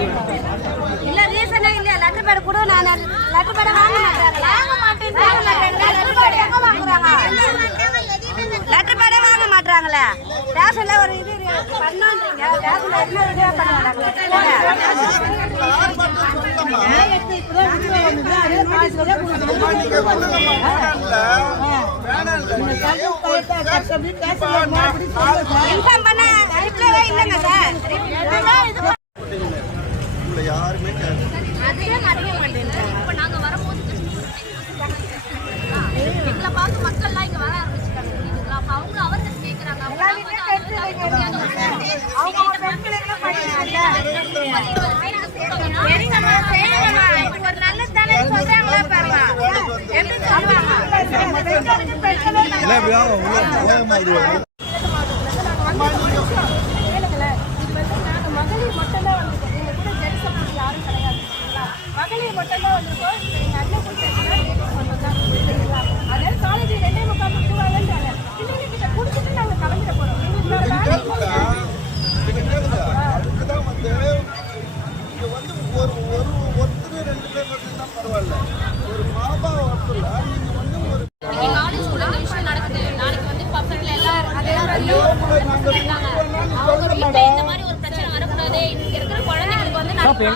இல்ல ரீசனே இல்ல லெட்டர் பேட் கூட நான் லெட்டர் பேட் வாங்க லெட்டர் பேடே வாங்க மாட்டாங்களே ஸ்டேஷன்ல ஒரு இது பண்ணோன்றீங்க ஸ்டேஷன்ல என்ன இது இன்ஃபார்ம் பண்ண ரிப்ளைவே இல்லங்க சார் யாருமே அதுவே நடக்க மாட்டேங்குது. இப்ப நாங்க வரும்போது எங்களை பார்த்து மக்கள்லாம் இங்க வர ஆரம்பிச்சுட்டாங்க புரியுதுங்களா? அப்ப அவங்க அவர்கிட்ட கேட்கறாங்க ஒரு நல்லது தானே சொல்றாங்களா பாருங்க எப்படி மகளிர் மட்டும்தான் வந்து யாரும் கிடையாது. மகளிர் மட்டும்தான் வந்து